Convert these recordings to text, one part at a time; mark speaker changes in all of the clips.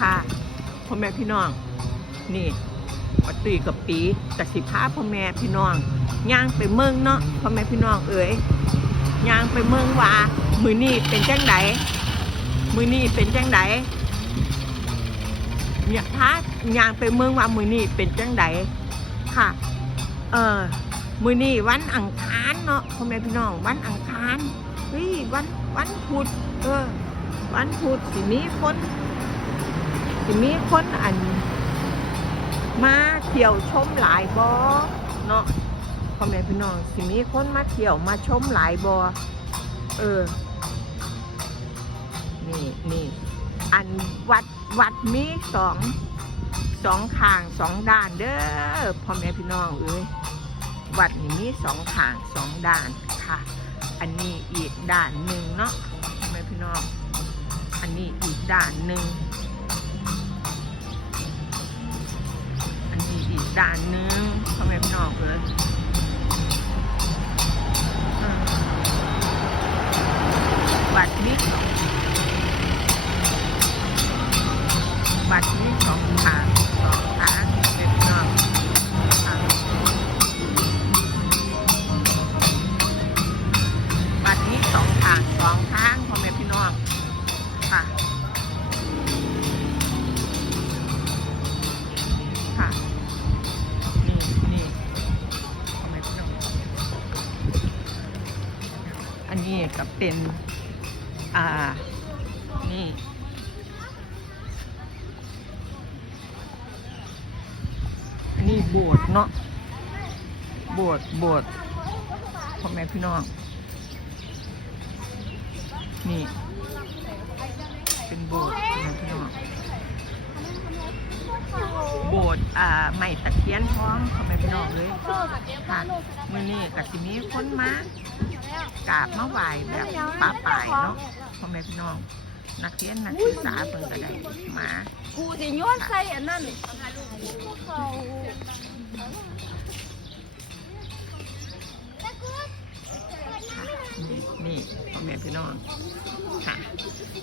Speaker 1: ค่ะพ่อแม่พี่น้อง นี่ปตุยกับปีกสิพาพ่อแม่พี่น้องย่างไปเมืองเนาะพ่อแม่พี่น้องเอ๋ยย่างไปเมืองว่ามือนี่เป็นจังไดมือนี่เป็นจังไดเนี่ยพาย่างไปเมืองว่ามือนี่เป็นจังไดค่ะ เออมือนี่วันอังคารเนาะพ่อแม่พี่น้องวันอังคารเฮ้ยวันวันพุธเออวันพุธสิมีคน สิมีคนอัน มาเที่ยวชมหลายบอเนาะพ่อแม่พี่น้องสิมีคนมาเที่ยวมาชมหลายบอเออ นี่นี่อันวัดวัดมีสองสองข้างสองด้านเด้อพ่อแม่พี่น้องเอ้ยวัดนี่มีสองข้างสองด้านค่ะ อันนี้อีกด้านหนึ่งเนาะพ่อแม่พี่น้อง อันนี้อีกด้านหนึ่ง ด่านนึงเขาแม่พี่น้องเลยบัตรนี้บัตรนี้สองทาง ก็เป็น อ่า นี่นี่โบสถ์เนาะโบสถ์โบสถ์พ่อแม่พี่น้อง นี่โบสถ์พ่อแม่พี่น้อง โบสถ์อ่าใหม่ตะเคียนท้องพ่อแม่พี่น้องเลยค่ะมื่อนี้ก็สิมีคนมากราบมาไหว้แบบป้าป่ายเนาะพ่อแม่พี่น้องนักเรียนนักศึกษาเพิ่นก็ได้มา
Speaker 2: กูสิโยนใส่อันนั้นเขา
Speaker 1: นี่นี่พ่อแม่พี่น้องค่ะ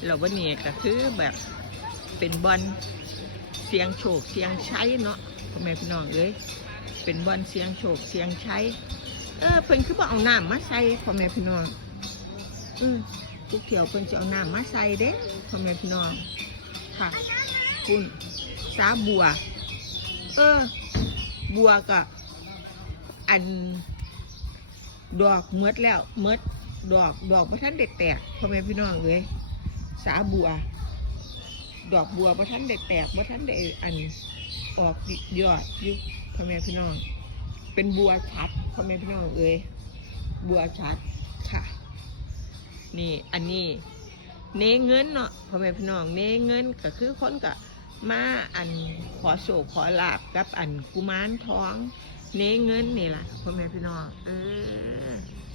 Speaker 1: แล้ววันนี้ก็คือแบบเป็นบอลเสียงโชคเสียงใช้เนาะพ่อแม่พี่น้องเอ้ยเป็นบอลเสียงโชคเสียงใช้เออเพิ่นคือบ่เอาน้ำมาใส่พ่อแม่พี่น้องอืมทุกเที่ยวเพิ่นจะเอาน้ำมาใส่เด้พ่อแม่พี่น้องค่ะ คุณสาบัว เออ บัวก็อัน ดอกเมดแล้วเมดดอกดอกพระท่านเด็ดแตกพ่อแม่พี่น้องเลยสาบัว ดอกบัวพระท่านเด็ดแตกพระท่านเด็อันออกยอดยุพ่อแม่พี่น้อง เป็นบัวชัดพ่อแม่พี่น้องเอ้ยบัวชัดค่ะ นี่อันนี้เนเงินเนาะพ่อแม่พี่น้องเนเงินก็คือคนก็มาอันขอโศกขอลาบกับอันกุมารท้อง เนเงินนี่แหละพ่อแม่พี่น้องเออ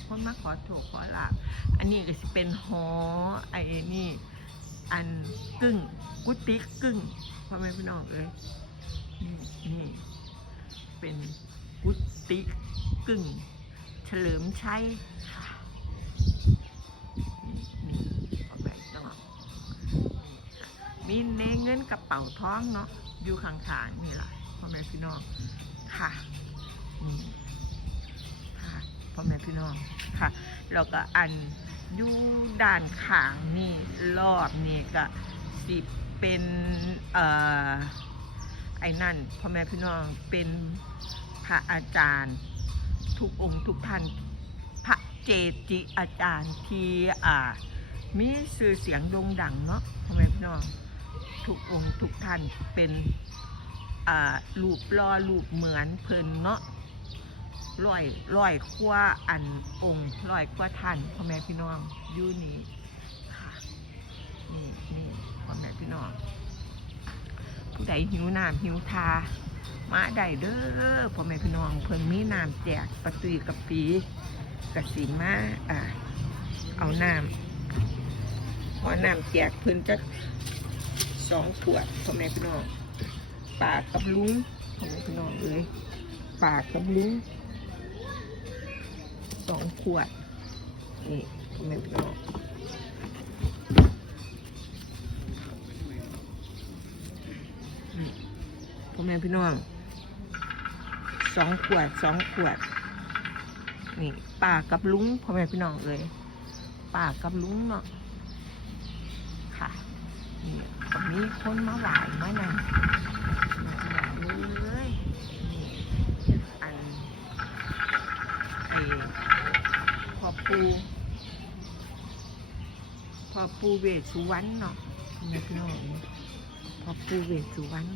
Speaker 1: คนมาขอโศกขอลาบอันนี้ก็จะเป็นหอไอ้นี่ อันกึ่งกุฏิกึ่งพ่อแม่พี่น้องเอ้ยนี่นี่ เป็นกุฏิกึ่ง เฉลิมชัยค่ะนี่นี่พ่อแม่พี่น้องมีเนเงินกระเป๋าท้องเนาะอยู่ข้างๆนี่แหละพ่อแม่พี่น้องค่ะนี่ค่ะ พ่อแม่พี่น้องค่ะแล้วก็อันอยู่ด้านขางนี่รอบนี่ก็สิเป็นเอ่อไอ้นั่นพ่อแม่พี่น้องเป็นพระอาจารย์ ทุกองค์ทุกท่านพระเจจิอาจารย์ที่อ่ามีชื่อเสียงโด่งดังเนาะพ่อแม่พี่น้องทุกองค์ทุกท่านเป็นอ่ารูปรอรูปเหมือนเพิ่นเนาะ ร้อยร้อยกว่าอันองค์ร้อยกว่าท่านพ่อแม่พี่น้องอยู่นี่ค่ะนี่นี่พ่อแม่พี่น้องผู้ใดหิวน้ำหิวทามาได้เด้อพ่อแม่พี่น้องเพิ่นมีน้ำแจกประตุยกับปีกสิมาอ่าเอาน้ำหัวน้ำแจกเพิ่นจะสองขวดพ่อแม่พี่น้องปากกับลุงพ่อแม่พี่น้องเอ้ยปากกับลุง สองขวด นี่พ่อแม่พี่น้องแม่พี่น้องสองขวดสองขวด นี่ปากับลุงพ่อแม่พี่น้องเลยปากับลุงเนาะค่ะนี่มีคนมาไหว้มานั่งเลยนี่อันไอ้พ่อปู พ่อปูเวสสุวรรณเนาะพ่อแม่พี่น้องพ่อปูเวสสุวรรณ